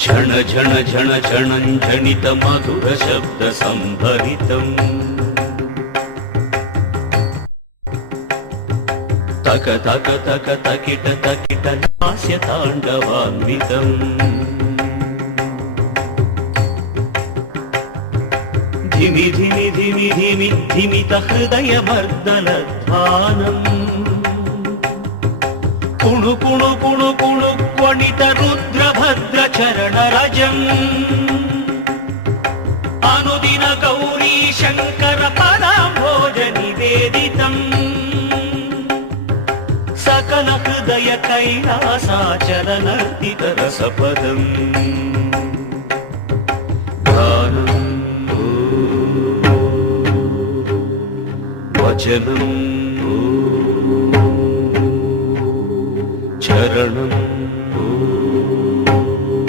झण झण झण झणञ्झणित मधुर शब्द संभरितम् तक तक तक तकिट तकिट नास्य ताण्डवान्वितम् धिमि धिमि धिमि धिमि धिमित हृदय मर्दनध्वानम् कुणु कुणु कुणु कुणु क्वणित रुद्रभद्र चरणरजम् अनुदिन गौरी शङ्कर पदाम्भोज निवेदितम् सकल हृदय कैलासाचलनर्तित रसपदम् गानम् वचनम् चरणम्